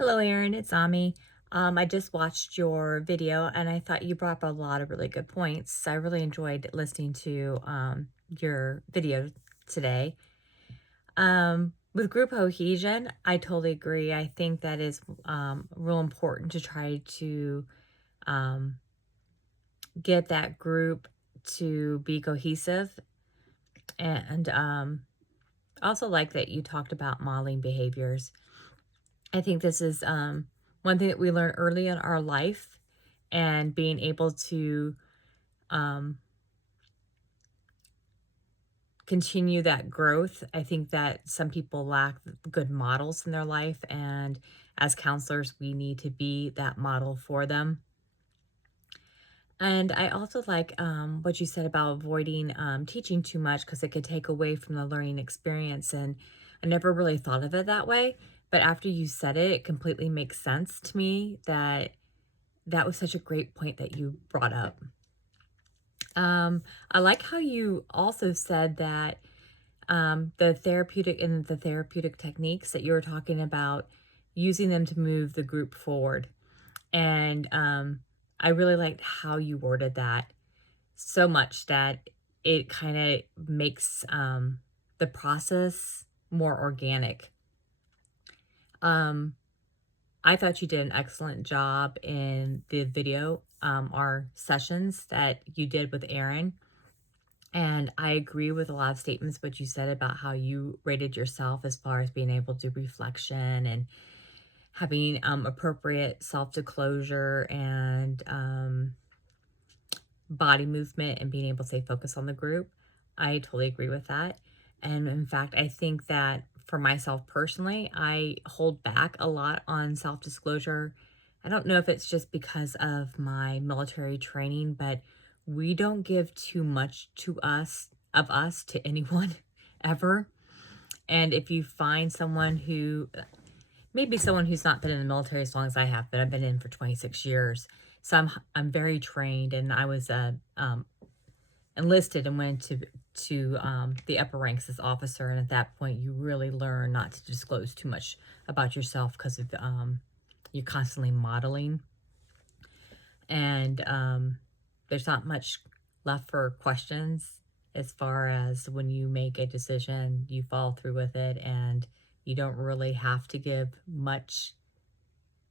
Hello, Erin. It's Ami. I just watched your video and I thought you brought up a lot of really good points. I really enjoyed listening to your video today. With group cohesion, I totally agree. I think that is real important to try to um, get that group to be cohesive. And also like that you talked about modeling behaviors. I think this is one thing that we learn early in our life, and being able to um, continue that growth. I think that some people lack good models in their life, and as counselors, we need to be that model for them. And I also like what you said about avoiding teaching too much because it could take away from the learning experience. And I never really thought of it that way. But after you said it, it completely makes sense to me that that was such a great point that you brought up. I like how you also said that the therapeutic techniques that you were talking about, using them to move the group forward. And I really liked how you worded that so much that it kind of makes the process more organic. Um, I thought you did an excellent job in the video, our sessions that you did with Aaron. And I agree with a lot of statements what you said about how you rated yourself as far as being able to do reflection and having appropriate self-disclosure and body movement and being able to stay focused on the group. I totally agree with that. And in fact, I think that for myself personally, I hold back a lot on self-disclosure. I don't know if it's just because of my military training, but we don't give too much of us to anyone ever. And if you find someone who, maybe someone who's not been in the military as long as I have, but I've been in for 26 years. So I'm very trained, and I was enlisted and went to the upper ranks as officer. And at that point, you really learn not to disclose too much about yourself because of you're constantly modeling, and there's not much left for questions as far as when you make a decision, you follow through with it, and you don't really have to give much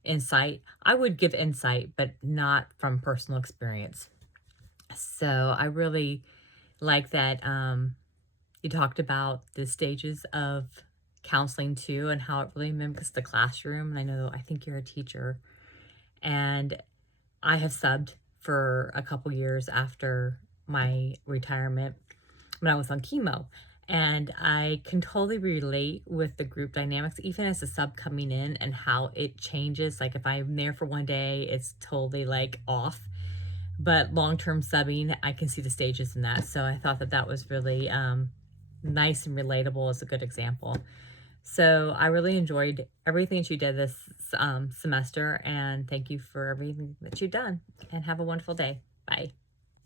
insight. I would give insight, but not from personal experience. So I really like that you talked about the stages of counseling too, and how it really mimics the classroom. And I think you're a teacher, and I have subbed for a couple years after my retirement when I was on chemo. And I can totally relate with the group dynamics, even as a sub coming in, and how it changes. Like if I'm there for one day, it's totally like off. But long-term subbing, I can see the stages in that. So I thought that that was really nice and relatable as a good example. So I really enjoyed everything that you did this semester, and thank you for everything that you've done. And have a wonderful day. Bye.